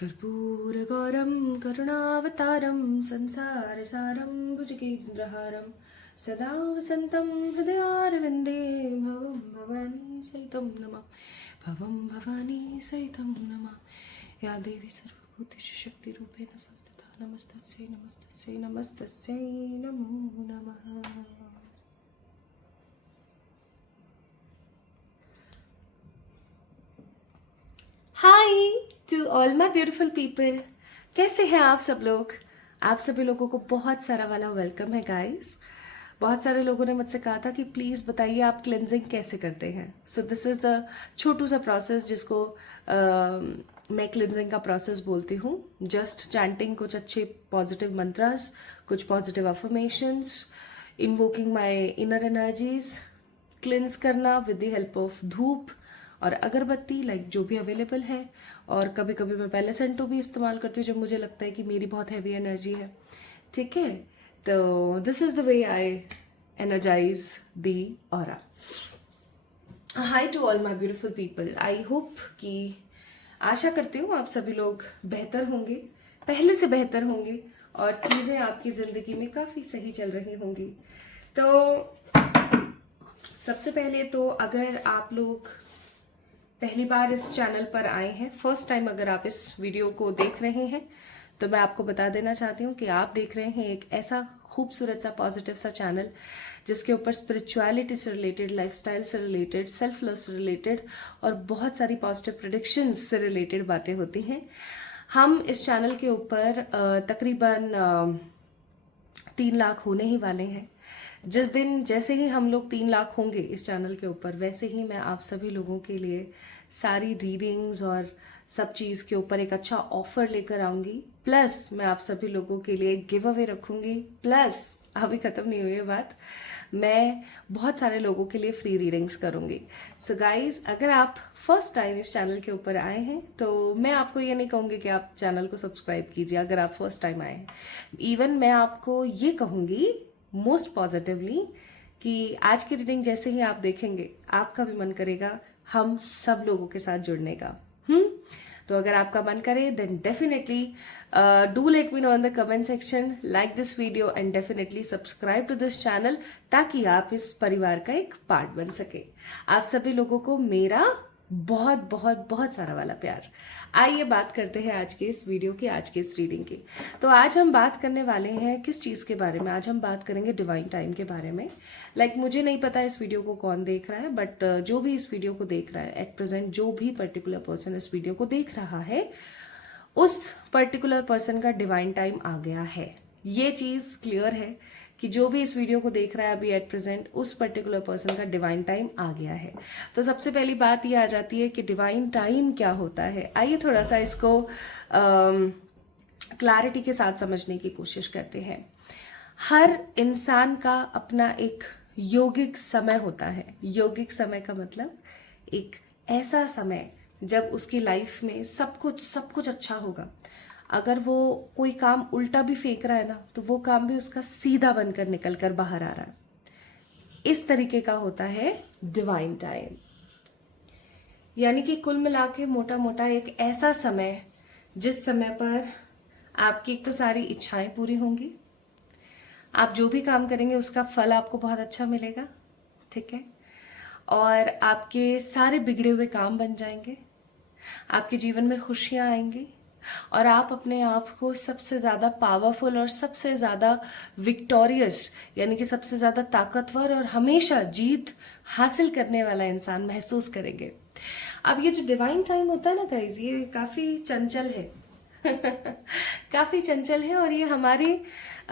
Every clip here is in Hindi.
कर्पूरगौरं करुणावतारं संसारसारं भुजगेन्द्रहारं सदा वसन्तं हृदयारविन्दे भवं भवानी सहितं नमामि भवं भवानी सहितं नमामि या देवी सर्वभूतेषु शक्तिरूपेण संस्थिता नमस्तस्यै नमस्तस्यै नमस्तस्यै नमो नमः। Hi to all my beautiful people, कैसे हैं आप सब लोग। आप सभी लोगों को बहुत सारा वाला वेलकम है गाइस। बहुत सारे लोगों ने मुझसे कहा था कि प्लीज़ बताइए आप क्लेंजिंग कैसे करते हैं। सो दिस इज़ द छोटू सा प्रोसेस जिसको मैं क्लेंजिंग का प्रोसेस बोलती हूँ। जस्ट चैंटिंग कुछ अच्छे पॉजिटिव मंत्रास, कुछ positive affirmations, invoking my inner energies, kilns करना विद द हेल्प ऑफ धूप और अगरबत्ती लाइक जो भी अवेलेबल है। और कभी कभी मैं पहले सेंटो भी इस्तेमाल करती हूँ जब मुझे लगता है कि मेरी बहुत हैवी एनर्जी है। ठीक है, तो this is the way I energize the aura. Hi to all my beautiful people, I hope कि आशा करती हूँ आप सभी लोग बेहतर होंगे, पहले से बेहतर होंगे और चीज़ें आपकी ज़िंदगी में काफ़ी सही चल रही होंगी। तो सबसे पहले तो अगर आप लोग पहली बार इस चैनल पर आए हैं, फर्स्ट टाइम अगर आप इस वीडियो को देख रहे हैं, तो मैं आपको बता देना चाहती हूँ कि आप देख रहे हैं एक ऐसा खूबसूरत सा पॉजिटिव सा चैनल जिसके ऊपर स्पिरिचुअलिटी से रिलेटेड, लाइफस्टाइल से रिलेटेड, सेल्फ लव से रिलेटेड और बहुत सारी पॉजिटिव प्रेडिक्शंस से रिलेटेड बातें होती हैं। हम इस चैनल के ऊपर तकरीबन 3 लाख होने ही वाले हैं। जिस दिन जैसे ही हम लोग 3 लाख होंगे इस चैनल के ऊपर, वैसे ही मैं आप सभी लोगों के लिए सारी रीडिंग्स और सब चीज़ के ऊपर एक अच्छा ऑफर लेकर आऊँगी। प्लस मैं आप सभी लोगों के लिए गिव अवे रखूँगी। प्लस अभी ख़त्म नहीं हुई है बात, मैं बहुत सारे लोगों के लिए फ्री रीडिंग्स करूँगी। सो गाइज, अगर आप फर्स्ट टाइम इस चैनल के ऊपर आए हैं तो मैं आपको ये नहीं कहूँगी कि आप चैनल को सब्सक्राइब कीजिए अगर आप फर्स्ट टाइम आए हैं। इवन मैं आपको ये कहूँगी मोस्ट पॉजिटिवली कि आज की रीडिंग जैसे ही आप देखेंगे आपका भी मन करेगा हम सब लोगों के साथ जुड़ने का। तो अगर आपका मन करे then definitely do let me know in the comment section, like this video and definitely subscribe to this channel ताकि आप इस परिवार का एक पार्ट बन सके। आप सभी लोगों को मेरा बहुत बहुत बहुत सारा वाला प्यार। आइए बात करते हैं आज के इस वीडियो की, आज के इस रीडिंग की। तो आज हम बात करने वाले हैं किस चीज़ के बारे में। आज हम बात करेंगे डिवाइन टाइम के बारे में। मुझे नहीं पता इस वीडियो को कौन देख रहा है, बट जो भी इस वीडियो को देख रहा है एट प्रेजेंट, जो भी पर्टिकुलर पर्सन इस वीडियो को देख रहा है, उस पर्टिकुलर पर्सन का डिवाइन टाइम आ गया है। ये चीज़ क्लियर है कि जो भी इस वीडियो को देख रहा है अभी एट प्रेजेंट, उस पर्टिकुलर पर्सन का डिवाइन टाइम आ गया है। तो सबसे पहली बात ये आ जाती है कि डिवाइन टाइम क्या होता है। आइए थोड़ा सा इसको क्लैरिटी के साथ समझने की कोशिश करते हैं। हर इंसान का अपना एक योगिक समय होता है। योगिक समय का मतलब एक ऐसा समय जब उसकी लाइफ में सब कुछ अच्छा होगा। अगर वो कोई काम उल्टा भी फेंक रहा है ना, तो वो काम भी उसका सीधा बनकर निकल कर बाहर आ रहा है। इस तरीके का होता है डिवाइन टाइम। यानी कि कुल मिला के मोटा मोटा एक ऐसा समय जिस समय पर आपकी एक तो सारी इच्छाएं पूरी होंगी, आप जो भी काम करेंगे उसका फल आपको बहुत अच्छा मिलेगा। ठीक है, और आपके सारे बिगड़े हुए काम बन जाएंगे, आपके जीवन में खुशियां आएंगी और आप अपने आप को सबसे ज़्यादा पावरफुल और सबसे ज़्यादा विक्टोरियस, यानी कि सबसे ज़्यादा ताकतवर और हमेशा जीत हासिल करने वाला इंसान महसूस करेंगे। अब ये जो डिवाइन टाइम होता है ना गाइज, ये काफ़ी चंचल है काफ़ी चंचल है। और ये हमारे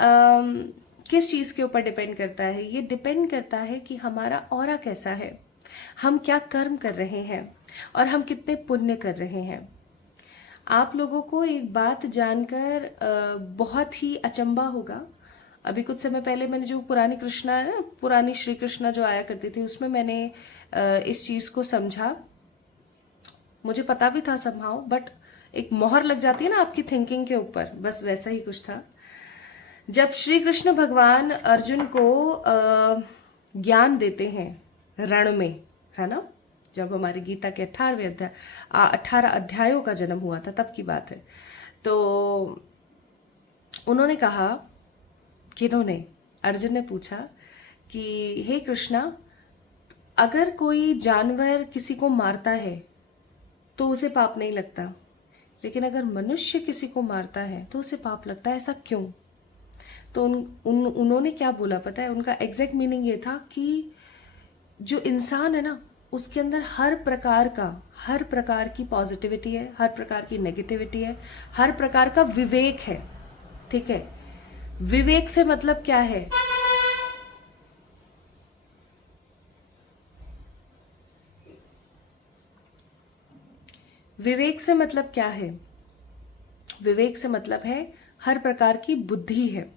किस चीज़ के ऊपर डिपेंड करता है? ये डिपेंड करता है कि हमारा ऑरा कैसा है, हम क्या कर्म कर रहे हैं और हम कितने पुण्य कर रहे हैं। आप लोगों को एक बात जानकर बहुत ही अचंभा होगा। अभी कुछ समय पहले मैंने जो पुरानी श्री कृष्णा जो आया करती थी, उसमें मैंने इस चीज़ को समझा। मुझे पता भी था समहाउ, बट एक मोहर लग जाती है ना आपकी थिंकिंग के ऊपर, बस वैसा ही कुछ था। जब श्री कृष्ण भगवान अर्जुन को ज्ञान देते हैं रण में, है ना, जब हमारी गीता के 18 अध्यायों का जन्म हुआ था, तब की बात है। तो उन्होंने कहा कि अर्जुन ने पूछा कि हे कृष्णा, अगर कोई जानवर किसी को मारता है तो उसे पाप नहीं लगता, लेकिन अगर मनुष्य किसी को मारता है तो उसे पाप लगता है, ऐसा क्यों? तो उन्होंने क्या बोला पता है? उनका एग्जैक्ट मीनिंग ये था कि जो इंसान है ना, उसके अंदर हर प्रकार की पॉजिटिविटी है, हर प्रकार की नेगेटिविटी है, हर प्रकार का विवेक है। ठीक है, विवेक से मतलब क्या है? विवेक से मतलब क्या है? विवेक से मतलब है हर प्रकार की बुद्धि है,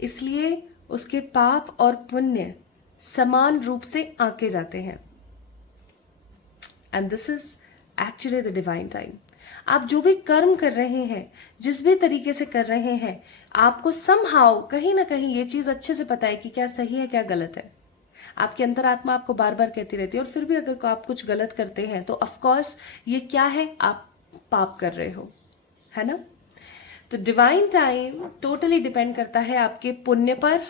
इसलिए उसके पाप और पुण्य समान रूप से आंके जाते हैं। And this is actually the divine time. आप जो भी कर्म कर रहे हैं, जिस भी तरीके से कर रहे हैं, आपको समहाउ कहीं ना कहीं ये चीज अच्छे से पता है कि क्या सही है क्या गलत है। आपकी अंतरात्मा आपको बार बार कहती रहती है, और फिर भी अगर आप कुछ गलत करते हैं तो ऑफकोर्स ये क्या है, आप पाप कर रहे हो, है ना। तो डिवाइन टाइम टोटली डिपेंड करता है आपके पुण्य पर,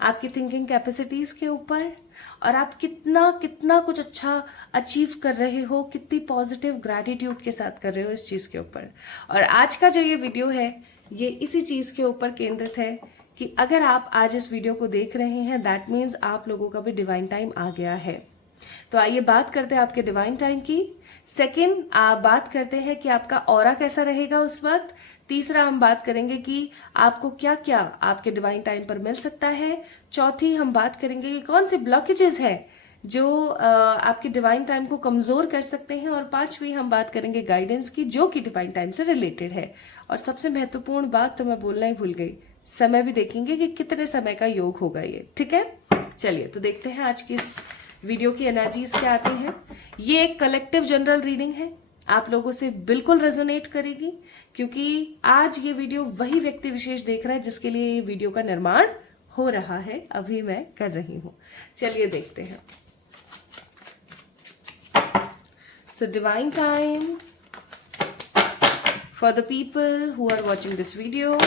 आपकी थिंकिंग कैपेसिटीज के ऊपर, और आप कितना कितना कुछ अच्छा अचीव कर रहे हो, कितनी पॉजिटिव ग्रैटिट्यूड के साथ कर रहे हो इस चीज के ऊपर। और आज का जो ये वीडियो है, ये इसी चीज के ऊपर केंद्रित है कि अगर आप आज इस वीडियो को देख रहे हैं, दैट मीन्स आप लोगों का भी डिवाइन टाइम आ गया है। तो आइए बात करते हैं आपके डिवाइन टाइम की। सेकेंड, आप बात करते हैं कि आपका ऑरा कैसा रहेगा उस वक्त। तीसरा, हम बात करेंगे कि आपको क्या क्या आपके डिवाइन टाइम पर मिल सकता है। चौथी, हम बात करेंगे कि कौन से ब्लॉकेजेस है जो आपके डिवाइन टाइम को कमजोर कर सकते हैं। और पांचवी, हम बात करेंगे गाइडेंस की, जो कि डिवाइन टाइम से रिलेटेड है। और सबसे महत्वपूर्ण बात तो मैं बोलना ही भूल गई, समय भी देखेंगे कि कितने समय का योग होगा ये। ठीक है, चलिए तो देखते हैं आज की इस वीडियो की एनर्जीज क्या आती हैं। ये एक कलेक्टिव जनरल रीडिंग है, आप लोगों से बिल्कुल रेजोनेट करेगी, क्योंकि आज ये वीडियो वही व्यक्ति विशेष देख रहा है जिसके लिए ये वीडियो का निर्माण हो रहा है, अभी मैं कर रही हूं। चलिए देखते हैं। So divine time for the people who are watching this video.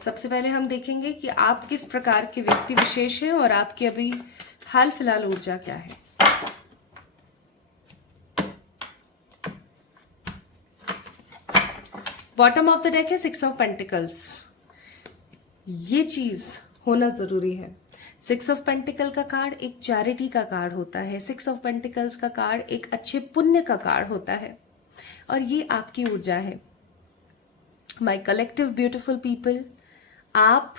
सबसे पहले हम देखेंगे कि आप किस प्रकार के व्यक्ति विशेष हैं और आपकी अभी हाल फिलहाल ऊर्जा क्या है। बॉटम ऑफ द डेक है 6 ऑफ पेंटिकल्स। ये चीज होना जरूरी है। 6 ऑफ पेंटिकल का कार्ड एक चैरिटी का कार्ड होता है। 6 ऑफ पेंटिकल्स का कार्ड एक अच्छे पुण्य का कार्ड होता है, और ये आपकी ऊर्जा है। माय कलेक्टिव ब्यूटिफुल पीपल, आप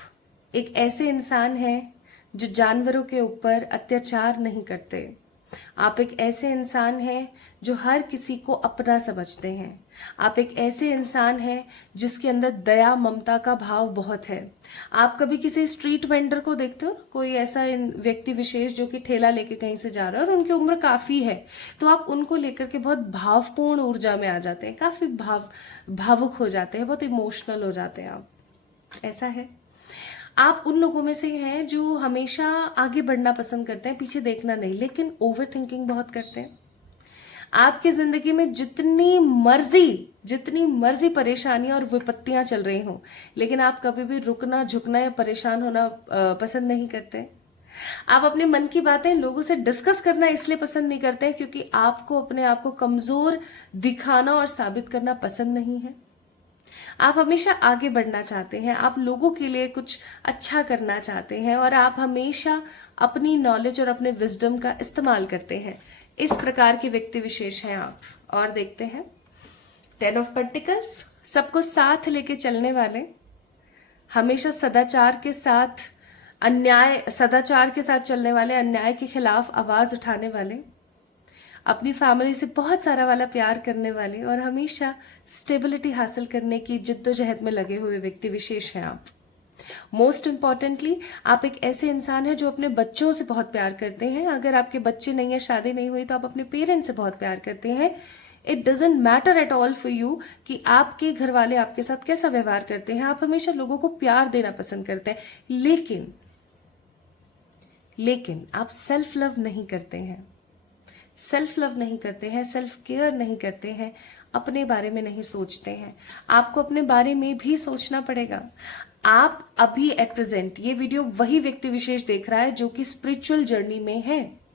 एक ऐसे इंसान हैं जो जानवरों के ऊपर अत्याचार नहीं करते। आप एक ऐसे इंसान हैं जो हर किसी को अपना समझते हैं। आप एक ऐसे इंसान हैं जिसके अंदर दया ममता का भाव बहुत है। आप कभी किसी स्ट्रीट वेंडर को देखते हो, कोई ऐसा व्यक्ति विशेष जो कि ठेला लेके कहीं से जा रहा है और उनकी उम्र काफी है, तो आप उनको लेकर के बहुत भावपूर्ण ऊर्जा में आ जाते हैं, काफी भावुक हो जाते हैं, बहुत इमोशनल हो जाते हैं आप। ऐसा है, आप उन लोगों में से हैं जो हमेशा आगे बढ़ना पसंद करते हैं, पीछे देखना नहीं, लेकिन ओवर थिंकिंग बहुत करते हैं। आपकी जिंदगी में जितनी मर्जी परेशानियां और विपत्तियां चल रही हों, लेकिन आप कभी भी रुकना, झुकना या परेशान होना पसंद नहीं करते। आप अपने मन की बातें लोगों से डिस्कस करना इसलिए पसंद नहीं करते हैं क्योंकि आपको अपने आप को कमजोर दिखाना और साबित करना पसंद नहीं है। आप हमेशा आगे बढ़ना चाहते हैं, आप लोगों के लिए कुछ अच्छा करना चाहते हैं, और आप hमेशा अपनी नॉलेज और अपने विजडम का इस्तेमाल करते हैं। इस प्रकार के व्यक्ति विशेष हैं आप। और देखते हैं 10 ऑफ पेंटिकल्स, सबको साथ लेके चलने वाले, हमेशा सदाचार के साथ चलने वाले, अन्याय के खिलाफ आवाज उठाने वाले, अपनी फैमिली से बहुत सारा वाला प्यार करने वाले, और हमेशा स्टेबिलिटी हासिल करने की जिद्दोजहद में लगे हुए व्यक्ति विशेष हैं आप। मोस्ट इम्पॉर्टेंटली, आप एक ऐसे इंसान हैं जो अपने बच्चों से बहुत प्यार करते हैं। अगर आपके बच्चे नहीं है, शादी नहीं हुई, तो आप अपने पेरेंट्स से बहुत प्यार करते हैं। It doesn't matter at all for you कि आपके घर वाले आपके साथ कैसा व्यवहार करते हैं। आप हमेशा लोगों को प्यार देना पसंद करते हैं, लेकिन आप सेल्फ लव नहीं करते हैं, सेल्फ लव नहीं करते हैं, सेल्फ केयर नहीं करते हैं, अपने बारे में नहीं सोचते हैं। आपको अपने बारे में भी सोचना पड़ेगा। आप अभी एट प्रेजेंट ये वीडियो वही व्यक्ति विशेष देख रहा है जो कि स्पिरिचुअल जर्नी में है।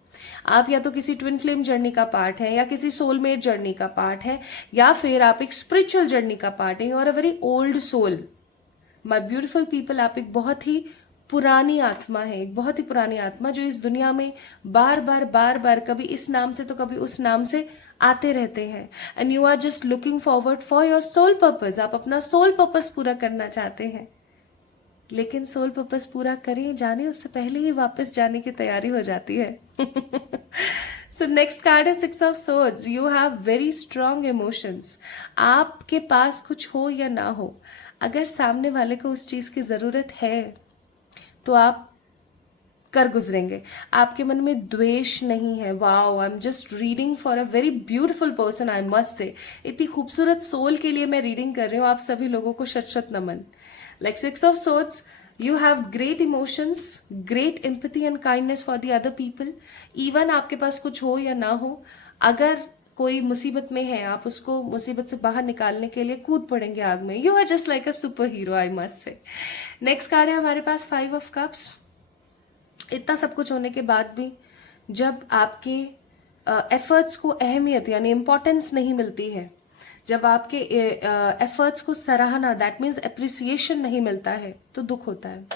आप या तो किसी ट्विन फ्लेम जर्नी का पार्ट है, या किसी सोलमेट जर्नी का पार्ट है, या फिर आप एक स्पिरिचुअल जर्नी का पार्ट है, और a very old soul. My beautiful people, आप एक बहुत ही पुरानी आत्मा है, एक बहुत ही पुरानी आत्मा जो इस दुनिया में बार बार कभी इस नाम से तो कभी उस नाम से आते रहते हैं। And you are just looking forward for your soul purpose. आप अपना सोल पर्पस पूरा करना चाहते हैं, लेकिन सोल पर्पस पूरा करें जाने उससे पहले ही वापस जाने की तैयारी हो जाती है। सो नेक्स्ट कार्ड है 6 of swords. You have very strong emotions. आपके पास कुछ हो या ना हो, अगर सामने वाले को उस चीज की जरूरत है तो आप कर गुजरेंगे। आपके मन में द्वेष नहीं है। Wow, I am just reading for a very beautiful person, I must से। इतनी खूबसूरत सोल के लिए मैं रीडिंग कर रही हूँ। आप सभी लोगों को शत शत नमन। Like 6 of swords, you have great emotions, great empathy and kindness for the other people. Even आपके पास कुछ हो या ना हो, अगर कोई मुसीबत में है, आप उसको मुसीबत से बाहर निकालने के लिए कूद पड़ेंगे आग में। You are just like a super hero, I must say. Next card है हमारे पास 5 ऑफ कप्स। इतना सब कुछ होने के बाद भी जब आपके एफर्ट्स को अहमियत यानी इम्पोर्टेंस नहीं मिलती है, जब आपके एफर्ट्स को सराहना, दैट मीन्स अप्रिसिएशन नहीं मिलता है, तो दुख होता है,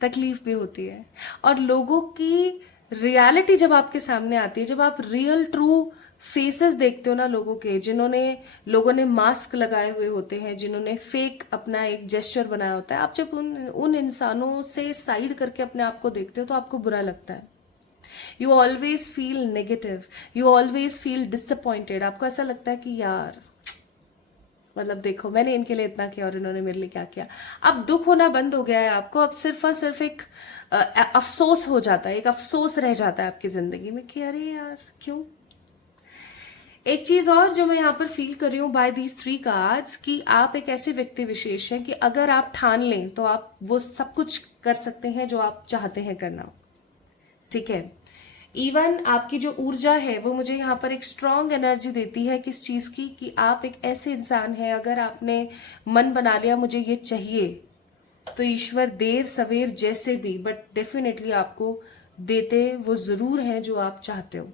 तकलीफ भी होती है। और लोगों की रियलिटी जब आपके सामने आती है, जब आप रियल ट्रू फेसेस देखते हो ना लोगों के, लोगों ने मास्क लगाए हुए होते हैं, जिन्होंने फेक अपना एक जेस्चर बनाया होता है, आप जब उन इंसानों से साइड करके अपने आप को देखते हो तो आपको बुरा लगता है। You always feel negative, you always feel disappointed. आपको ऐसा लगता है कि यार, मतलब देखो मैंने इनके लिए इतना किया और इन्होंने मेरे लिए क्या किया। अब दुख होना बंद हो गया है आपको। अब सिर्फ और सिर्फ एक अफसोस हो जाता है, एक अफसोस रह जाता है आपकी जिंदगी में कि अरे यार क्यों। एक चीज और जो मैं यहाँ पर फील कर रही हूँ बाय दीज 3 कार्ड्स, कि आप एक ऐसे व्यक्ति विशेष हैं कि अगर आप ठान लें तो आप वो सब कुछ कर सकते हैं जो आप चाहते हैं करना। ठीक है, इवन आपकी जो ऊर्जा है वो मुझे यहाँ पर एक स्ट्रॉन्ग एनर्जी देती है किस चीज की, कि आप एक ऐसे इंसान हैं, अगर आपने मन बना लिया मुझे ये चाहिए, तो ईश्वर देर सवेर जैसे भी बट डेफिनेटली आपको देते वो जरूर हैं जो आप चाहते हो।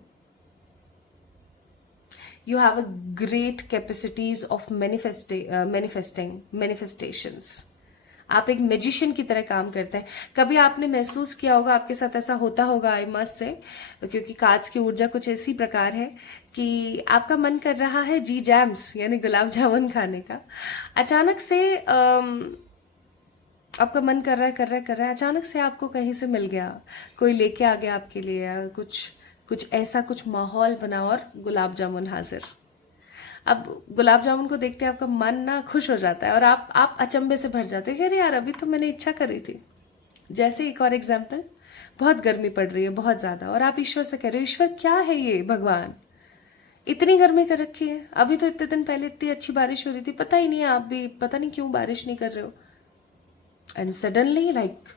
You have a great capacities of manifestations. आप एक मैजिशियन की तरह काम करते हैं। कभी आपने महसूस किया होगा, आपके साथ ऐसा होता होगा, आई मस्ट से, क्योंकि कांच की ऊर्जा कुछ ऐसी प्रकार है कि आपका मन कर रहा है जी जैम्स यानी गुलाब जामुन खाने का। अचानक से आपका मन कर रहा है, अचानक से आपको कहीं से मिल गया, कोई लेके आ गया आपके लिए, या कुछ ऐसा कुछ माहौल बना और गुलाब जामुन हाजिर। अब गुलाब जामुन को देखते आपका मन ना खुश हो जाता है और आप अचंभे से भर जाते हैं, अरे यार अभी तो मैंने इच्छा करी थी। जैसे एक और एग्जाम्पल, बहुत गर्मी पड़ रही है बहुत ज्यादा, और आप ईश्वर से कह रहे हो ईश्वर क्या है ये भगवान, इतनी गर्मी कर रखी है, अभी तो इतने दिन पहले इतनी अच्छी बारिश हो रही थी, पता ही नहीं है, आप भी पता नहीं क्यों बारिश नहीं कर रहे हो। And suddenly like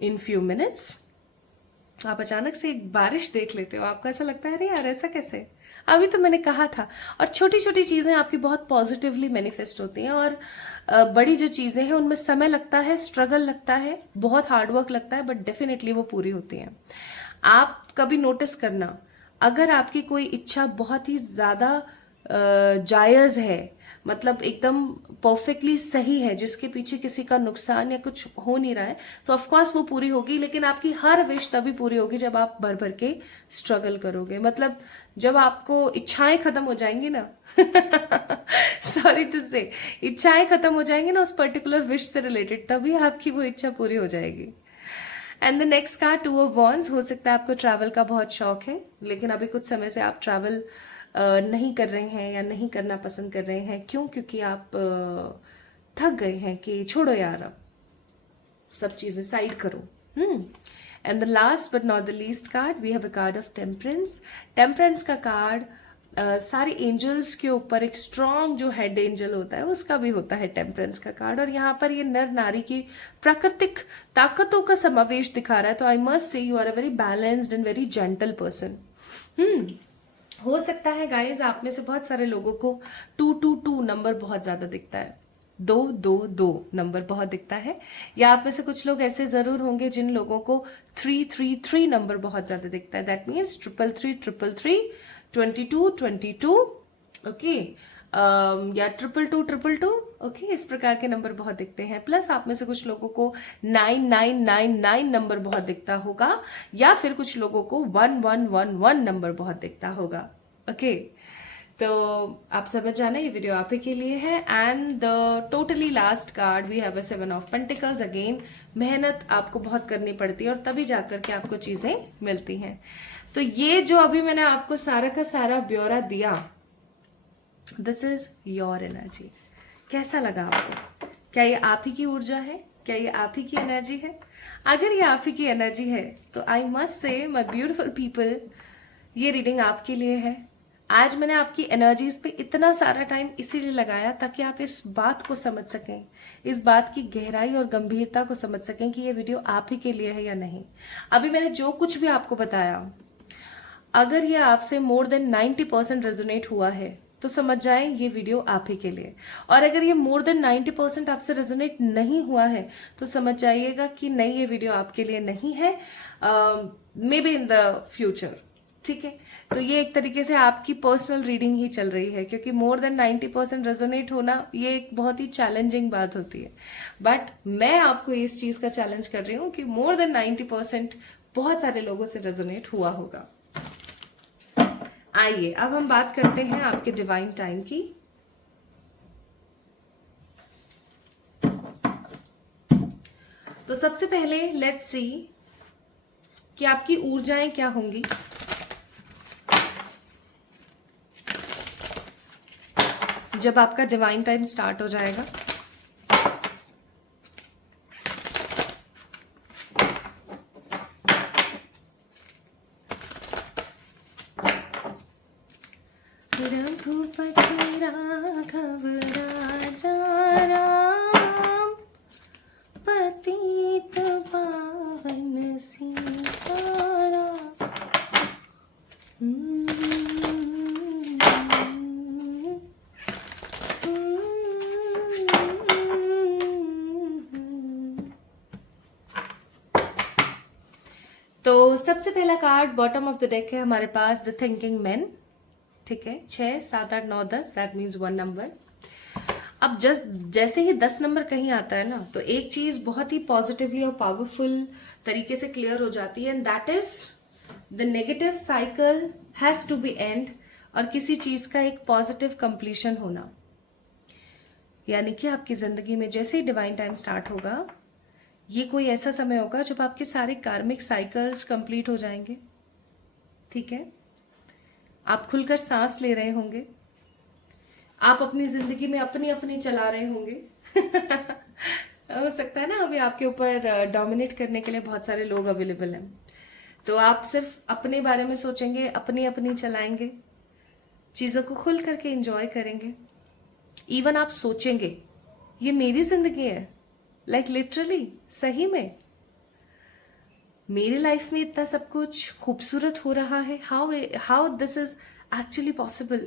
in few minutes आप अचानक से एक बारिश देख लेते हो। आपको ऐसा लगता है अरे यार ऐसा कैसे, अभी तो मैंने कहा था। और छोटी छोटी चीजें आपकी बहुत पॉजिटिवली मैनिफेस्ट होती हैं, और बड़ी जो चीजें हैं उनमें समय लगता है, स्ट्रगल लगता है, बहुत हार्डवर्क लगता है, बट डेफिनेटली वो पूरी होती हैं। आप कभी नोटिस करना, अगर आपकी कोई इच्छा बहुत ही ज्यादा जायज है, मतलब एकदम परफेक्टली सही है, जिसके पीछे किसी का नुकसान या कुछ हो नहीं रहा है, तो ऑफकोर्स वो पूरी होगी। लेकिन आपकी हर विश तभी पूरी होगी जब आप भर भर के स्ट्रगल करोगे। मतलब जब आपको इच्छाएं खत्म हो जाएंगी ना सॉरी टू से, इच्छाएं खत्म हो जाएंगी ना उस पर्टिकुलर विश से रिलेटेड, तभी आपकी वो इच्छा पूरी हो जाएगी। And the next card 2 of wands. हो सकता है आपको ट्रैवल का बहुत शौक है, लेकिन अभी कुछ समय से आप ट्रैवल नहीं कर रहे हैं या नहीं करना पसंद कर रहे हैं। क्यों? क्योंकि आप थक गए हैं कि छोड़ो यार अब सब चीजें साइड करो। And the last but not the least card, we have a card of temperance. Temperance का कार्ड सारे एंजल्स के ऊपर एक स्ट्रॉन्ग जो हेड एंजल होता है उसका भी होता है टेम्परेंस का कार्ड, और यहाँ पर ये नर नारी की प्राकृतिक ताकतों का समावेश दिखा रहा है। तो I must say you are a very balanced and very gentle person. हो सकता है गाइज आप में से बहुत सारे लोगों को 222 नंबर बहुत ज्यादा दिखता है, 222 नंबर बहुत दिखता है, या आप में से कुछ लोग ऐसे जरूर होंगे जिन लोगों को 333 नंबर बहुत ज्यादा दिखता है। दैट मीन्स 333 22 22, ओके, या 222 ओके, इस प्रकार के नंबर बहुत दिखते हैं। प्लस आप में से कुछ लोगों को 9999 नंबर बहुत दिखता होगा, या फिर कुछ लोगों को 1111 नंबर बहुत दिखता होगा। ओके, तो आप समझ जाना ये वीडियो आप ही के लिए है। And the totally last card we have a 7 of pentacles. Again मेहनत आपको बहुत करनी पड़ती है और तभी जाकर के आपको चीजें मिलती हैं। तो ये जो अभी मैंने आपको सारा का सारा ब्यौरा दिया, दिस इज योर एनर्जी। कैसा लगा आपको? क्या ये आप ही की ऊर्जा है? क्या ये आप ही की एनर्जी है? अगर ये आप ही की एनर्जी है तो आई मस्ट से माय ब्यूटीफुल पीपल, ये रीडिंग आपके लिए है। आज मैंने आपकी एनर्जीज पे इतना सारा टाइम इसीलिए लगाया ताकि आप इस बात को समझ सकें, इस बात की गहराई और गंभीरता को समझ सकें कि ये वीडियो आप ही के लिए है या नहीं। अभी मैंने जो कुछ भी आपको बताया, अगर ये आपसे मोर देन 90% रेजोनेट हुआ है तो समझ जाएं ये वीडियो आप ही के लिए। और अगर ये मोर देन 90% आपसे रेजोनेट नहीं हुआ है तो समझ जाइएगा कि नहीं, ये वीडियो आपके लिए नहीं है, may be in the future. ठीक है, तो ये एक तरीके से आपकी पर्सनल रीडिंग ही चल रही है, क्योंकि मोर देन 90% रेजोनेट होना ये एक बहुत ही चैलेंजिंग बात होती है। बट मैं आपको इस चीज का चैलेंज कर रही हूँ कि मोर देन 90% बहुत सारे लोगों से रेजोनेट हुआ होगा। आइए अब हम बात करते हैं आपके डिवाइन टाइम की। तो सबसे पहले लेट्स सी कि आपकी ऊर्जाएं क्या होंगी। जब आपका डिवाइन टाइम स्टार्ट हो जाएगा, रघुपति राघव राजा राम, पतित पावन सीताराम। तो सबसे पहला card bottom of the deck है हमारे पास, द थिंकिंग मैन। ठीक है, 6 7 8 9 10, दैट मीन्स 1 नंबर। अब जैसे ही 10 नंबर कहीं आता है ना, तो एक चीज बहुत ही पॉजिटिवली और पावरफुल तरीके से क्लियर हो जाती है, and that is the negative cycle has to be end, और किसी चीज का एक पॉजिटिव कंप्लीशन होना। यानी कि आपकी जिंदगी में जैसे ही डिवाइन टाइम स्टार्ट होगा, ये कोई ऐसा समय होगा जब आपके सारे कार्मिक साइकिल्स कंप्लीट हो जाएंगे। ठीक है, आप खुलकर सांस ले रहे होंगे, आप अपनी जिंदगी में अपनी अपनी चला रहे होंगे। हो सकता है ना अभी आपके ऊपर डोमिनेट करने के लिए बहुत सारे लोग अवेलेबल हैं, तो आप सिर्फ अपने बारे में सोचेंगे, अपनी अपनी चलाएंगे, चीजों को खुल करके एंजॉय करेंगे। इवन आप सोचेंगे ये मेरी जिंदगी है, लाइक लिटरली सही में मेरी लाइफ में इतना सब कुछ खूबसूरत हो रहा है। How this is actually possible,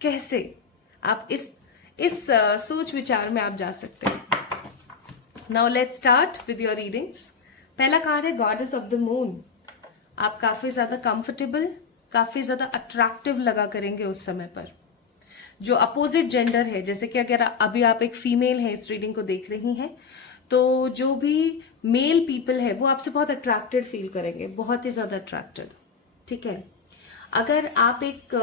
कैसे आप इस सोच विचार में आप जा सकते हैं। Now let's start with your readings. पहला कार्ड है गॉडेस ऑफ द मून। आप काफी ज्यादा कंफर्टेबल, काफी ज्यादा अट्रैक्टिव लगा करेंगे उस समय पर। जो अपोजिट जेंडर है, जैसे कि अगर अभी आप एक फीमेल है इस रीडिंग को देख रही हैं, तो जो भी मेल पीपल है वो आपसे बहुत अट्रैक्टेड फील करेंगे, बहुत ही ज्यादा अट्रैक्टेड। ठीक है, अगर आप एक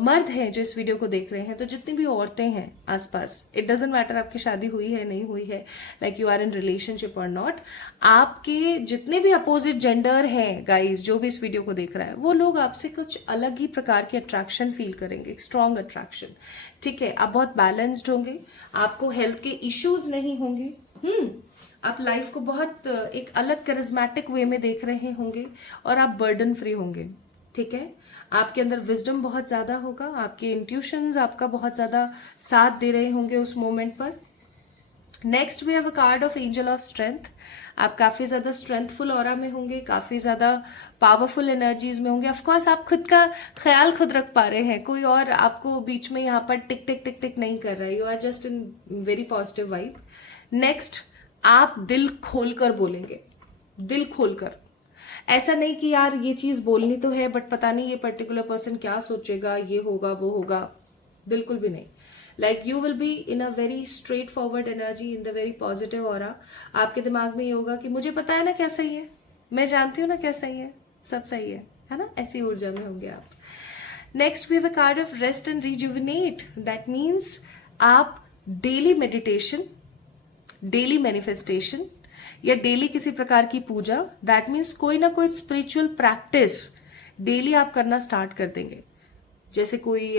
मर्द हैं जो इस वीडियो को देख रहे हैं, तो जितनी भी औरतें हैं आसपास, इट डजेंट मैटर आपकी शादी हुई है नहीं हुई है, like you are in relationship और नॉट, आपके जितने भी अपोजिट जेंडर हैं गाइज, जो भी इस वीडियो को देख रहा है, वो लोग आपसे कुछ अलग ही प्रकार की अट्रैक्शन फील करेंगे, स्ट्रॉन्ग अट्रैक्शन। ठीक है, आप बहुत बैलेंस्ड होंगे, आपको हेल्थ के इश्यूज नहीं होंगे, आप लाइफ को बहुत एक अलग करिज्मेटिक वे में देख रहे होंगे, और आप बर्डन फ्री होंगे। ठीक है, आपके अंदर विजडम बहुत ज़्यादा होगा, आपके इंट्यूशंस आपका बहुत ज़्यादा साथ दे रहे होंगे उस मोमेंट पर। Next we have a card of angel of strength. आप काफ़ी ज़्यादा स्ट्रेंथफुल ऑरा में होंगे, काफ़ी ज़्यादा पावरफुल एनर्जीज में होंगे। ऑफकोर्स आप खुद का ख्याल खुद रख पा रहे हैं, कोई और आपको बीच में यहाँ पर टिक टिक टिक टिक नहीं कर रहा है। You are just in very positive vibe. Next, आप दिल खोलकर बोलेंगे, दिल खोलकर। ऐसा नहीं कि यार ये चीज़ बोलनी तो है बट पता नहीं ये पर्टिकुलर पर्सन क्या सोचेगा, ये होगा वो होगा, बिल्कुल भी नहीं। Like you will be in a very straight forward energy, in the very positive aura. आपके दिमाग में ये होगा कि मुझे पता है ना क्या सही है, मैं जानती हूँ ना क्या सही है, सब सही है ना, ऐसी ऊर्जा में होंगे आप। Next we have a card of rest and rejuvenate. That means आप डेली मेडिटेशन, डेली मैनिफेस्टेशन या डेली किसी प्रकार की पूजा, दैट मीन्स कोई ना कोई स्पिरिचुअल प्रैक्टिस डेली आप करना स्टार्ट कर देंगे। जैसे कोई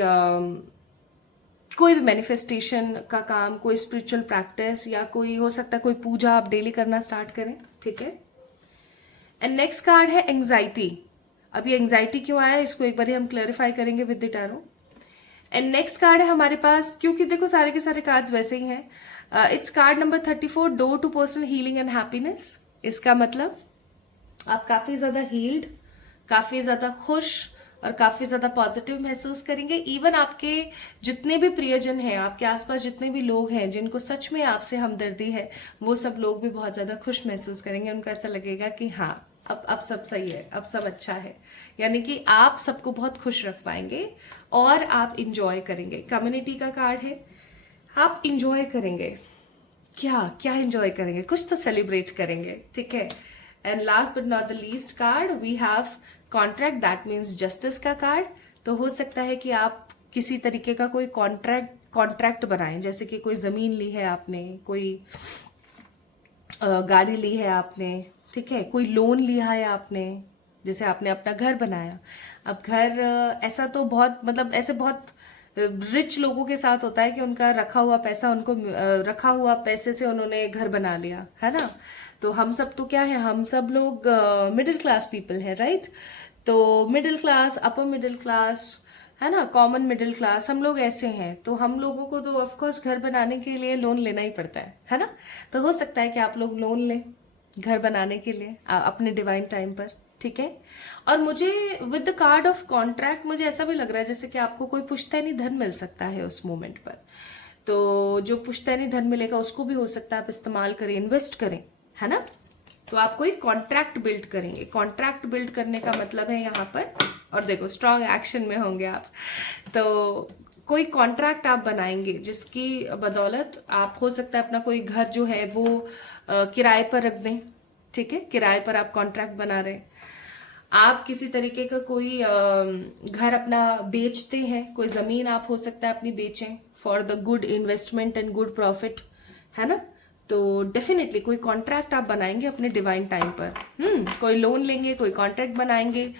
भी मैनिफेस्टेशन का काम, कोई स्पिरिचुअल प्रैक्टिस, या कोई हो सकता है कोई पूजा आप डेली करना स्टार्ट करें, ठीक है। एंड नेक्स्ट कार्ड है एंग्जाइटी। अब ये एंग्जाइटी क्यों आया इसको एक बार हम क्लैरिफाई करेंगे with the tarot. And next card है हमारे पास, क्योंकि देखो सारे के सारे कार्ड्स वैसे ही हैं, it's card number 34, door to personal healing and happiness. इसका मतलब आप काफी ज्यादा हील्ड, काफी ज्यादा खुश और काफी ज्यादा पॉजिटिव महसूस करेंगे। इवन आपके जितने भी प्रियजन हैं, आपके आसपास जितने भी लोग हैं जिनको सच में आपसे हमदर्दी है, वो सब लोग भी बहुत ज्यादा खुश महसूस करेंगे। उनको ऐसा लगेगा कि हाँ अब सब सही है, अब सब अच्छा है। यानी कि आप सबको बहुत खुश रख पाएंगे और आप इंजॉय करेंगे। कम्युनिटी का कार्ड है, आप इंजॉय करेंगे। क्या क्या इंजॉय करेंगे, कुछ तो सेलिब्रेट करेंगे, ठीक है। And last but not the least card we have contract, that means justice का कार्ड। तो हो सकता है कि आप किसी तरीके का कोई कॉन्ट्रैक्ट बनाएं, जैसे कि कोई जमीन ली है आपने, कोई गाड़ी ली है आपने, ठीक है, कोई लोन लिया है आपने, जैसे आपने अपना घर बनाया। अब घर ऐसा तो बहुत, मतलब ऐसे बहुत रिच लोगों के साथ होता है कि उनका रखा हुआ पैसा, उनको रखा हुआ पैसे से उन्होंने घर बना लिया, है ना। तो हम सब तो क्या है, हम सब लोग मिडिल क्लास पीपल हैं, राइट। तो middle class, upper middle class, है ना, कॉमन मिडिल क्लास, हम लोग ऐसे हैं। तो हम लोगों को तो ऑफकोर्स घर बनाने के लिए लोन लेना ही पड़ता है ना। तो हो सकता है कि आप लोग लोन लें घर बनाने के लिए अपने डिवाइन टाइम पर, ठीक है। और मुझे with the card of contract मुझे ऐसा भी लग रहा है जैसे कि आपको कोई पुश्तैनी धन मिल सकता है उस मोमेंट पर। तो जो पुश्तैनी धन मिलेगा उसको भी हो सकता है आप इस्तेमाल करें, इन्वेस्ट करें, है ना। तो आप कोई कॉन्ट्रैक्ट बिल्ड करेंगे। कॉन्ट्रैक्ट बिल्ड करने का मतलब है यहाँ पर, और देखो स्ट्रांग एक्शन में होंगे आप। तो कोई कॉन्ट्रैक्ट आप बनाएंगे जिसकी बदौलत आप, हो सकता है अपना कोई घर जो है वो किराए पर रख दें, ठीक है। किराए पर आप कॉन्ट्रैक्ट बना रहे हैं। आप किसी तरीके का कोई घर अपना बेचते हैं, कोई जमीन आप हो सकता है अपनी बेचें for the good investment and good profit, है ना। तो डेफिनेटली कोई कॉन्ट्रैक्ट आप बनाएंगे अपने डिवाइन टाइम पर। कोई लोन लेंगे, कोई कॉन्ट्रैक्ट बनाएंगे,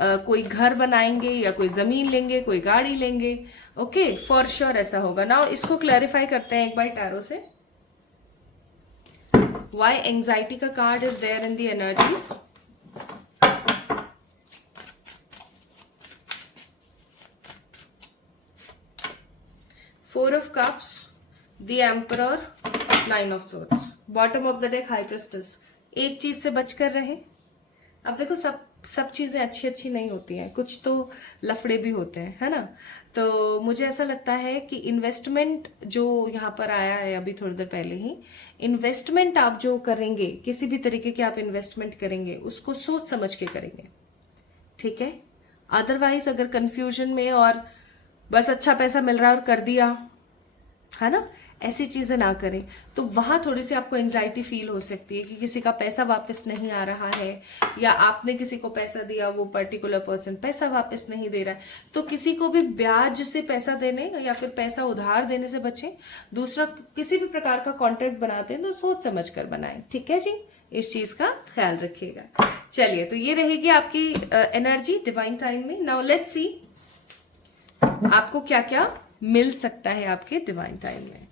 कोई घर बनाएंगे, या कोई जमीन लेंगे, कोई गाड़ी लेंगे। ओके, फॉर श्योर ऐसा होगा। नाउ इसको क्लैरिफाई करते हैं एक बार टैरो से। व्हाई एंजाइटी का card is there in the energies. Four of cups, the emperor, nine of swords, bottom of the deck high priestess. एक चीज से बचकर रहे। अब देखो सब चीजें अच्छी अच्छी नहीं होती हैं, कुछ तो लफड़े भी होते हैं, है ना। तो मुझे ऐसा लगता है कि इन्वेस्टमेंट जो यहाँ पर आया है अभी थोड़ी देर पहले ही, इन्वेस्टमेंट आप जो करेंगे, किसी भी तरीके की आप इन्वेस्टमेंट करेंगे उसको सोच समझ के करेंगे, ठीक है। अदरवाइज अगर कंफ्यूजन में और बस अच्छा पैसा मिल रहा है और कर दिया, है ना, ऐसी चीजें ना करें। तो वहां थोड़ी सी आपको एंजाइटी फील हो सकती है कि किसी का पैसा वापस नहीं आ रहा है, या आपने किसी को पैसा दिया, वो पर्टिकुलर पर्सन पैसा वापस नहीं दे रहा है। तो किसी को भी ब्याज से पैसा देने या फिर पैसा उधार देने से बचें। दूसरा, किसी भी प्रकार का कॉन्ट्रैक्ट बनाते हैं तो सोच समझ कर बनाएं, ठीक है जी। इस चीज का ख्याल रखिएगा। चलिए, तो ये रहेगी आपकी एनर्जी डिवाइन टाइम में। नाउ लेट्स सी आपको क्या क्या मिल सकता है आपके डिवाइन टाइम में।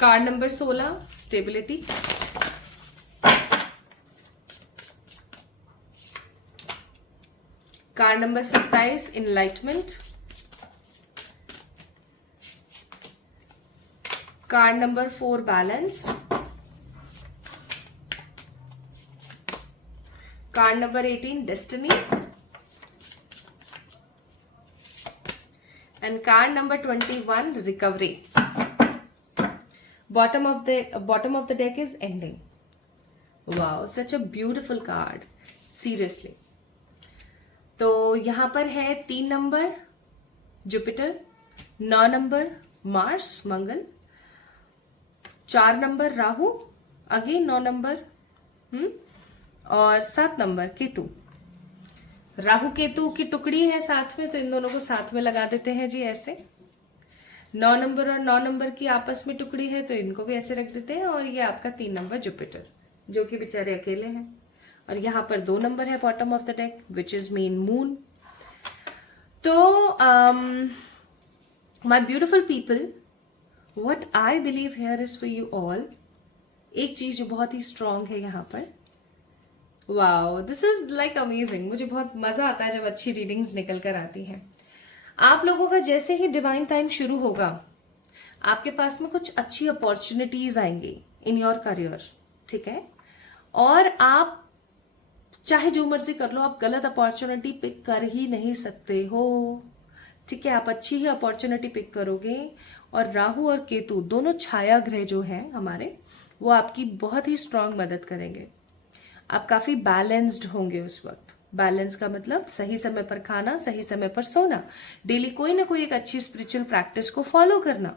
Card number 16 stability, card number 27 enlightenment, card number 4 balance, card number 18 destiny, and card number 21 recovery. Bottom of the deck is ending. Wow, such a beautiful card. Seriously. तो यहाँ पर है 3 नंबर जुपिटर, 9 नंबर मार्स मंगल, 4 नंबर राहु, अगेन 9 नंबर और 7 नंबर केतु. राहु केतु की टुकड़ी है साथ में, तो इन दोनों को साथ में लगा देते हैं जी ऐसे. 9 नंबर और 9 नंबर की आपस में टुकड़ी है, तो इनको भी ऐसे रख देते हैं. और ये आपका 3 नंबर जुपिटर, जो कि बेचारे अकेले हैं. और यहाँ पर 2 नंबर है bottom of the deck, which is main moon. तो my beautiful people, what I believe here is for you all. एक चीज जो बहुत ही स्ट्रांग है यहाँ पर. Wow, this is like amazing. मुझे बहुत मजा आता है जब अच्छी रीडिंग्स निकल कर आती हैं. आप लोगों का जैसे ही डिवाइन टाइम शुरू होगा, आपके पास में कुछ अच्छी अपॉर्चुनिटीज आएंगी इन योर करियर. ठीक है, और आप चाहे जो मर्जी कर लो, आप गलत अपॉर्चुनिटी पिक कर ही नहीं सकते हो. ठीक है, आप अच्छी ही अपॉर्चुनिटी पिक करोगे. और राहु और केतु दोनों छाया ग्रह जो हैं हमारे, वो आपकी बहुत ही स्ट्रांग मदद करेंगे. आप काफी बैलेंस्ड होंगे उस वक्त. बैलेंस का मतलब सही समय पर खाना, सही समय पर सोना, डेली कोई ना कोई एक अच्छी स्पिरिचुअल प्रैक्टिस को फॉलो करना,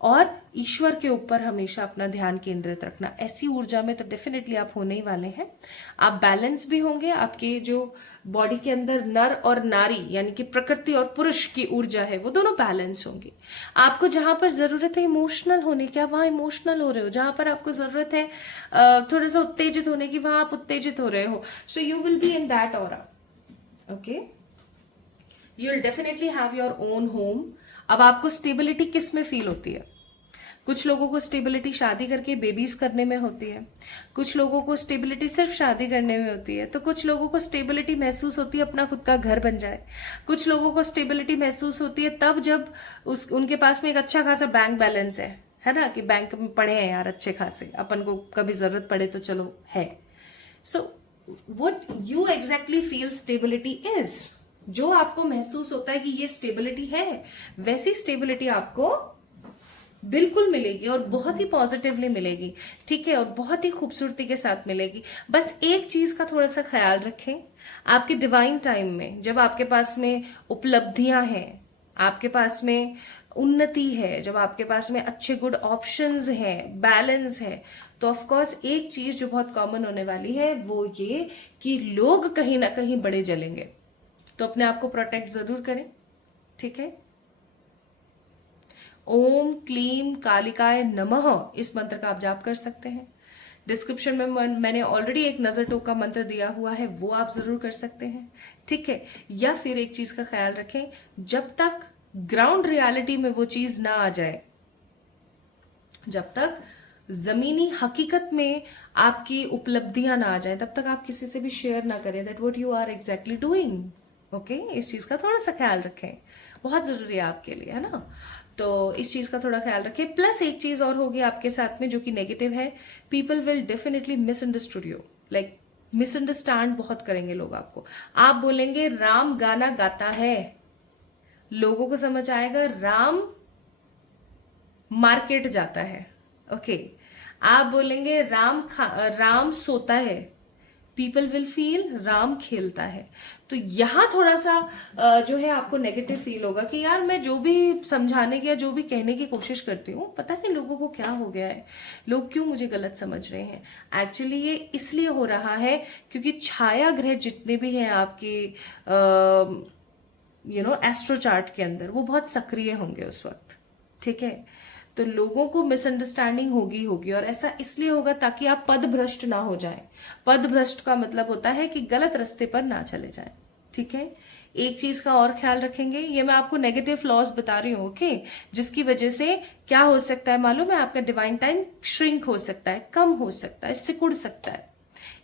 और ईश्वर के ऊपर हमेशा अपना ध्यान केंद्रित रखना. ऐसी ऊर्जा में तो डेफिनेटली आप होने ही वाले हैं. आप बैलेंस भी होंगे. आपके जो बॉडी के अंदर नर और नारी यानी कि प्रकृति और पुरुष की ऊर्जा है, वो दोनों बैलेंस होंगी. आपको जहां पर जरूरत है इमोशनल होने की, आप वहां इमोशनल हो रहे हो. जहां पर आपको जरूरत है थोड़ा सा उत्तेजित होने की, वहां आप उत्तेजित हो रहे हो. So you will be in that aura. Okay, you will definitely have your own home. अब आपको स्टेबिलिटी किस में फील होती है? कुछ लोगों को स्टेबिलिटी शादी करके बेबीज करने में होती है. कुछ लोगों को स्टेबिलिटी सिर्फ शादी करने में होती है. तो कुछ लोगों को स्टेबिलिटी महसूस होती है अपना खुद का घर बन जाए. कुछ लोगों को स्टेबिलिटी महसूस होती है तब जब उनके पास में एक अच्छा खासा बैंक बैलेंस है ना, कि बैंक में पड़े हैं यार अच्छे खासे, अपन को कभी जरूरत पड़े तो चलो है. So what you exactly feel stability is, जो आपको महसूस होता है कि ये स्टेबिलिटी है, वैसी स्टेबिलिटी आपको बिल्कुल मिलेगी और बहुत ही पॉजिटिवली मिलेगी. ठीक है, और बहुत ही खूबसूरती के साथ मिलेगी. बस एक चीज का थोड़ा सा ख्याल रखें. आपके डिवाइन टाइम में जब आपके पास में उपलब्धियां हैं, आपके पास में उन्नति है, जब आपके पास में अच्छे गुड ऑप्शंस हैं, बैलेंस है, तो ऑफ कोर्स एक चीज जो बहुत कॉमन होने वाली है वो ये कि लोग कहीं ना कहीं बड़े जलेंगे. तो अपने आप को प्रोटेक्ट जरूर करें. ठीक है, ओम क्लीम कालिकाय नमः इस मंत्र का आप जाप कर सकते हैं. डिस्क्रिप्शन में मैंने ऑलरेडी एक नजर टोका मंत्र दिया हुआ है, वो आप जरूर कर सकते हैं. ठीक है, या फिर एक चीज का ख्याल रखें, जब तक ग्राउंड रियलिटी में वो चीज ना आ जाए, जब तक जमीनी हकीकत में आपकी उपलब्धियां ना आ जाए, तब तक आप किसी से भी शेयर ना करें that what you are exactly doing. Okay, इस चीज का थोड़ा सा ख्याल रखें, बहुत जरूरी है आपके लिए, है ना. तो इस चीज का थोड़ा ख्याल रखें. प्लस एक चीज और होगी आपके साथ में जो कि नेगेटिव है. People will definitely misunderstood you, like misunderstand बहुत करेंगे लोग आपको. आप बोलेंगे राम गाना गाता है, लोगों को समझ आएगा राम मार्केट जाता है. ओके, आप बोलेंगे राम सोता है, पीपल विल फील राम खेलता है. तो यहां थोड़ा सा जो है आपको नेगेटिव फील होगा कि यार मैं जो भी समझाने की या जो भी कहने की कोशिश करती हूँ, पता नहीं लोगों को क्या हो गया है, लोग क्यों मुझे गलत समझ रहे हैं. एक्चुअली ये इसलिए हो रहा है क्योंकि छाया ग्रह जितने भी हैं आपके एस्ट्रो चार्ट के अंदर, वो बहुत सक्रिय होंगे उस वक्त. ठीक है, तो लोगों को मिसअंडरस्टैंडिंग होगी और ऐसा इसलिए होगा ताकि आप पद भ्रष्ट ना हो जाएं. पद भ्रष्ट का मतलब होता है कि गलत रास्ते पर ना चले जाएं. ठीक है। एक चीज का और ख्याल रखेंगे, ये मैं आपको नेगेटिव फ्लॉज बता रही हूँ, ओके, जिसकी वजह से क्या हो सकता है मालूम है, आपका डिवाइन टाइम श्रिंक हो सकता है, कम हो सकता है, सिकुड़ सकता है।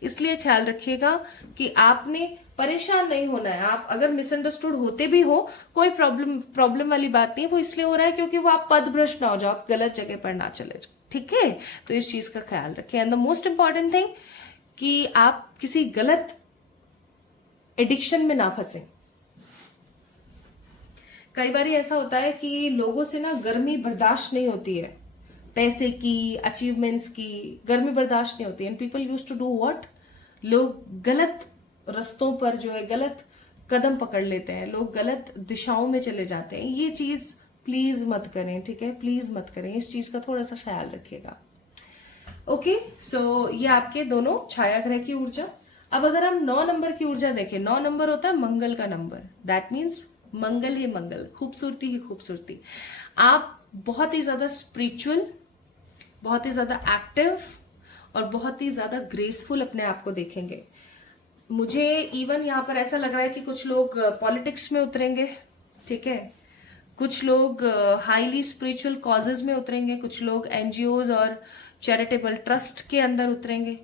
इसलिए ख्याल रखिएगा कि आपने परेशान नहीं होना है। आप अगर मिसअंडरस्टूड होते भी हो, कोई प्रॉब्लम वाली बात नहीं है। वो इसलिए हो रहा है क्योंकि वो आप पदभ्रष्ट ना हो जाओ, आप गलत जगह पर ना चले जाओ, ठीक है। तो इस चीज का ख्याल रखें। And the most important thing कि आप किसी गलत एडिक्शन में ना फंसे। कई बार ऐसा होता है कि लोगों से ना गर्मी बर्दाश्त नहीं होती है, पैसे की, अचीवमेंट्स की गर्मी बर्दाश्त नहीं होती है। And people use to do what, लोग गलत रस्तों पर जो है गलत कदम पकड़ लेते हैं, लोग गलत दिशाओं में चले जाते हैं। ये चीज प्लीज मत करें, ठीक है, प्लीज मत करें। इस चीज का थोड़ा सा ख्याल रखिएगा, ओके। सो ये आपके दोनों छाया ग्रह की ऊर्जा। अब अगर हम 9 नंबर की ऊर्जा देखें, 9 नंबर होता है मंगल का नंबर, दैट मीन्स मंगल ही मंगल, खूबसूरती ही खूबसूरती। आप बहुत ही ज्यादा स्पिरिचुअल, बहुत ही ज्यादा एक्टिव और बहुत ही ज्यादा ग्रेसफुल अपने आप को देखेंगे। मुझे इवन यहाँ पर ऐसा लग रहा है कि कुछ लोग पॉलिटिक्स में उतरेंगे, ठीक है, कुछ लोग हाईली स्पिरिचुअल कॉजेज में उतरेंगे, कुछ लोग एनजीओज और चैरिटेबल ट्रस्ट के अंदर उतरेंगे,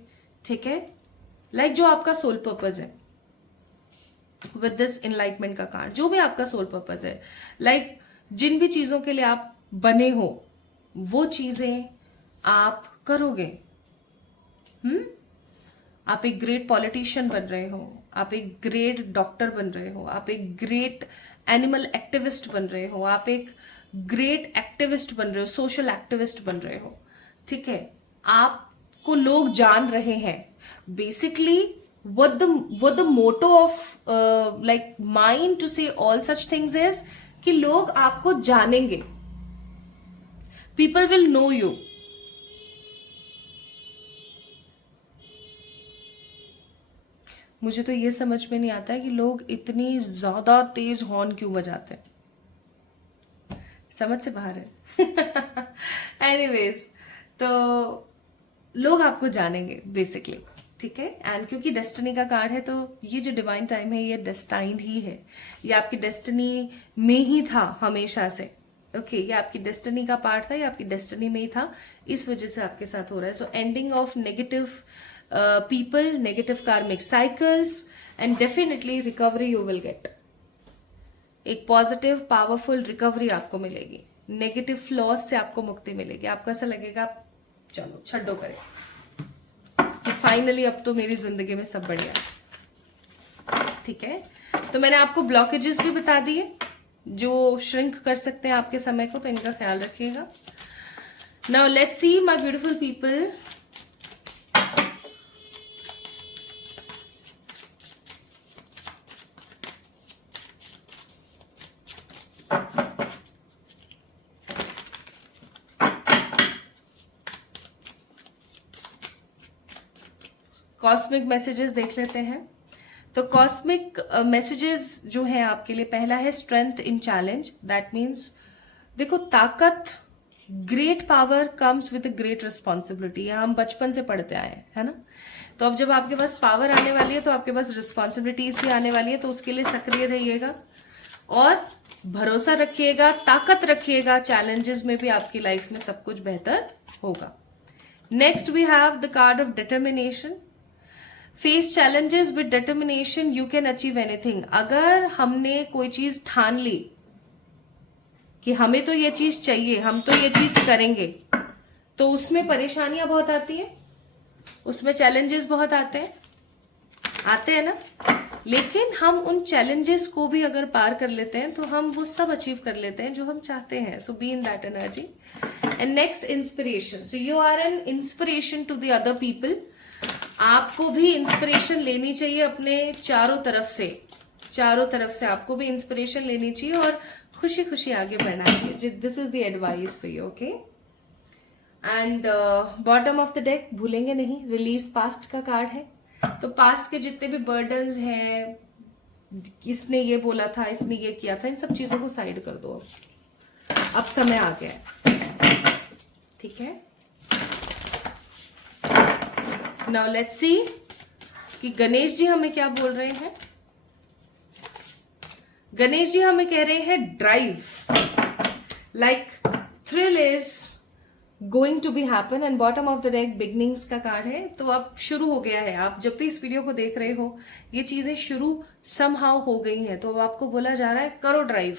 ठीक है। लाइक जो आपका सोल पर्पज है विद दिस इनलाइटमेंट का कार्ड, जो भी आपका सोल पर्पज है, लाइक जिन भी चीजों के लिए आप बने हो वो चीजें आप करोगे। आप एक ग्रेट पॉलिटिशियन बन रहे हो, आप एक ग्रेट डॉक्टर बन रहे हो, आप एक ग्रेट एनिमल एक्टिविस्ट बन रहे हो, आप एक ग्रेट एक्टिविस्ट बन रहे हो, सोशल एक्टिविस्ट बन रहे हो, ठीक है। आपको लोग जान रहे हैं। Basically what the motto of like mine to say all such things is कि लोग आपको जानेंगे, people will know you। मुझे तो ये समझ में नहीं आता है कि लोग इतनी ज्यादा तेज हॉर्न क्यों बजाते हैं, समझ से बाहर है। एनीवेज, तो लोग आपको जानेंगे बेसिकली, ठीक है। एंड क्योंकि डेस्टिनी का कार्ड है, तो ये जो डिवाइन टाइम है ये डेस्टाइंड ही है, ये आपकी डेस्टिनी में ही था हमेशा से, ओके। ये आपकी डेस्टिनी का पार्ट था, ये आपकी डेस्टिनी में ही था, इस वजह से आपके साथ हो रहा है। So ending of negative people, negative karmic cycles, and definitely recovery you will get. एक पॉजिटिव पावरफुल रिकवरी आपको मिलेगी, नेगेटिव फ्लॉज से आपको मुक्ति मिलेगी। आपको ऐसा लगेगा चलो छड्डो करें कि फाइनली अब तो मेरी जिंदगी में सब बढ़िया, ठीक है। तो मैंने आपको ब्लॉकेजेस भी बता दिए जो श्रिंक कर सकते हैं आपके समय को, तो इनका ख्याल रखिएगा। Now let's see my beautiful people, cosmic messages देख लेते हैं। तो कॉस्मिक मैसेजेस जो है आपके लिए, पहला है strength in challenge. That means देखो, ताकत, great power comes with great responsibility, यह हम बचपन से पढ़ते आए हैं, है ना। तो अब जब आपके पास पावर आने वाली है तो आपके पास रिस्पॉन्सिबिलिटीज भी आने वाली है, तो उसके लिए सक्रिय रहिएगा और भरोसा रखिएगा, ताकत रखिएगा। चैलेंजेस में भी आपकी लाइफ में सब कुछ बेहतर होगा। Next we have the card of determination. Face challenges with determination, you can achieve anything. अगर हमने कोई चीज ठान ली कि हमें तो ये चीज चाहिए, हम तो ये चीज करेंगे, तो उसमें परेशानियां बहुत आती है, उसमें चैलेंजेस बहुत आते हैं ना। लेकिन हम उन चैलेंजेस को भी अगर पार कर लेते हैं तो हम वो सब अचीव कर लेते हैं जो हम चाहते हैं। So be in that energy. And next, inspiration. So you are an inspiration to the other people. आपको भी इंस्पिरेशन लेनी चाहिए अपने चारों तरफ से आपको भी इंस्पिरेशन लेनी चाहिए और खुशी खुशी आगे बढ़ना चाहिए। This is the advice for you, okay. And bottom of the deck भूलेंगे नहीं, रिलीज पास्ट का कार्ड है। तो पास्ट के जितने भी बर्डन्स हैं, इसने ये बोला था, इसने ये किया था, इन सब चीजों को साइड कर दो। अब समय आ गया है, ठीक है। नाउ लेट्स सी कि गणेश जी हमें क्या बोल रहे हैं। गणेश जी हमें कह रहे हैं drive, like thrill is going to be happen and bottom of the deck beginnings का कार्ड है। तो अब शुरू हो गया है, आप जब भी इस वीडियो को देख रहे हो ये चीजें शुरू समहाउ हो गई हैं, तो अब आपको बोला जा रहा है करो ड्राइव,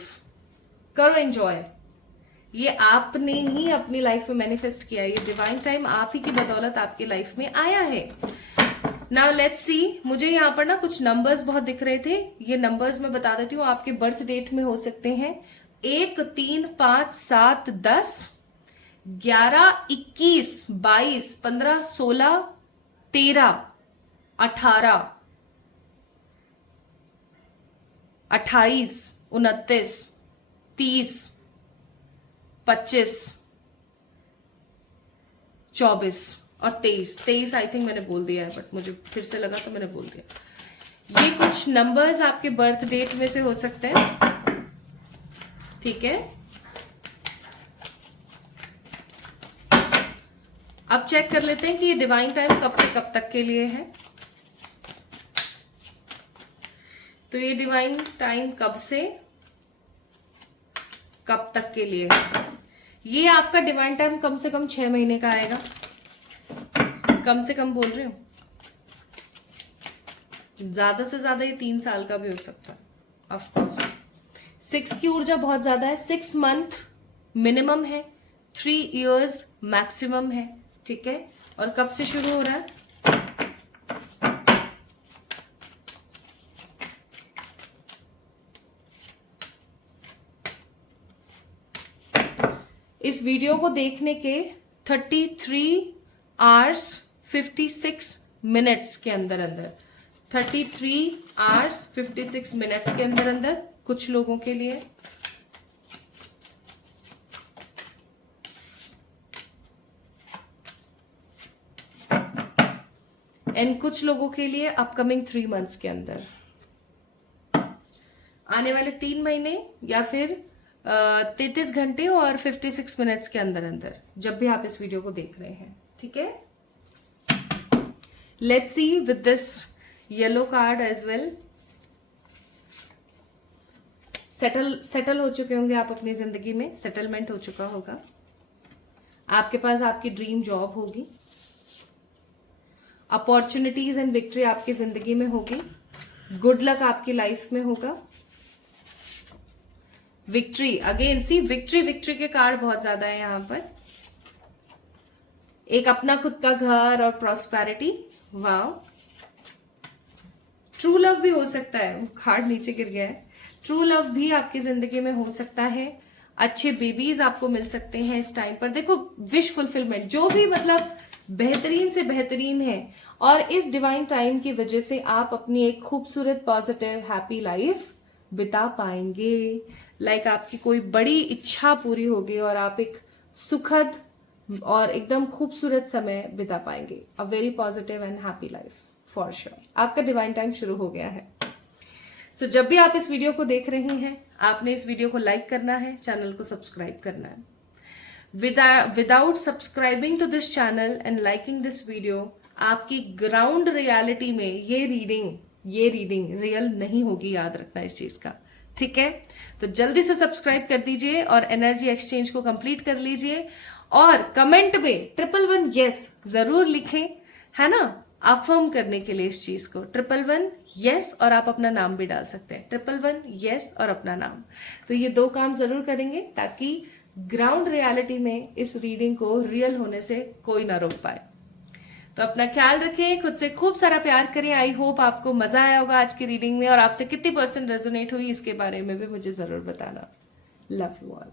करो एंजॉय। ये आपने ही अपनी लाइफ में मैनिफेस्ट किया है, ये डिवाइन टाइम आप ही की बदौलत आपकी लाइफ में आया है। नाउ लेट्स सी, मुझे यहाँ पर ना कुछ नंबर्स बहुत दिख रहे थे, ये नंबर्स मैं बता देती हूँ, आपके बर्थ डेट में हो सकते हैं 1, 3, 5, 7, 10, 11, 21, 22, 15, 16, 13, 18, 28, 29, 30, 25, 24 और 23 आई थिंक मैंने बोल दिया है, बट मुझे फिर से लगा तो मैंने बोल दिया। ये कुछ नंबर्स आपके बर्थ डेट में से हो सकते हैं, ठीक है। अब चेक कर लेते हैं कि ये डिवाइन टाइम कब से कब तक के लिए है। तो ये डिवाइन टाइम कब से कब तक के लिए है। ये आपका डिवाइन टाइम कम से कम 6 महीने का आएगा, कम से कम बोल रहे हो, ज्यादा से ज्यादा ये 3 साल का भी हो सकता है। ऑफ कोर्स 6 की ऊर्जा बहुत ज्यादा है, 6 मंथ मिनिमम है, 3 इयर्स मैक्सिमम है, ठीक है। और कब से शुरू हो रहा है, इस वीडियो को देखने के 33 आवर्स 56 मिनट्स के अंदर अंदर, 33 आवर्स 56 मिनट्स के अंदर अंदर कुछ लोगों के लिए, एंड कुछ लोगों के लिए अपकमिंग 3 मंथ्स के अंदर, आने वाले 3 महीने या फिर 33 घंटे और 56 मिनट्स के अंदर अंदर, जब भी आप इस वीडियो को देख रहे हैं, ठीक है। Let's see with this yellow card as well. Settle हो चुके होंगे आप अपनी जिंदगी में, सेटलमेंट हो चुका होगा, आपके पास आपकी ड्रीम जॉब होगी, अपॉर्चुनिटीज एंड विक्ट्री आपकी जिंदगी में होगी, गुड लक आपकी लाइफ में होगा, विक्ट्री अगेन सी विक्ट्री के कार्ड बहुत ज्यादा है यहाँ पर, एक अपना खुद का घर और प्रॉस्पेरिटी, वाओ। ट्रू लव भी हो सकता है, कार्ड नीचे गिर गया है, ट्रू लव भी आपकी जिंदगी में हो सकता है, अच्छे बेबीज आपको मिल सकते हैं इस टाइम पर। देखो विश फुलफिलमेंट जो भी मतलब बेहतरीन से बेहतरीन है, और इस डिवाइन टाइम की वजह से आप अपनी एक खूबसूरत पॉजिटिव हैप्पी लाइफ बिता पाएंगे। लाइक आपकी कोई बड़ी इच्छा पूरी होगी और आप एक सुखद और एकदम खूबसूरत समय बिता पाएंगे। A very positive and happy life for sure. आपका डिवाइन टाइम शुरू हो गया है। सो जब भी आप इस वीडियो को देख रहे हैं, आपने इस वीडियो को लाइक करना है, चैनल को सब्सक्राइब करना है। Without subscribing to this channel and liking this video, आपकी ग्राउंड रियलिटी में ये रीडिंग रियल नहीं होगी, याद रखना इस चीज का, ठीक है। तो जल्दी से सब्सक्राइब कर दीजिए और एनर्जी एक्सचेंज को कंप्लीट कर लीजिए, और कमेंट में 111 यस जरूर लिखें, है ना, अफर्म करने के लिए इस चीज को 111 यस, और आप अपना नाम भी डाल सकते हैं, 111 यस और अपना नाम। तो ये 2 काम जरूर करेंगे ताकि ग्राउंड रियलिटी में इस रीडिंग को रियल होने से कोई ना रोक पाए। तो अपना ख्याल रखें, खुद से खूब सारा प्यार करें। आई होप आपको मजा आया होगा आज की रीडिंग में, और आपसे कितनी % रेजोनेट हुई इसके बारे में भी मुझे जरूर बताना। Love you all.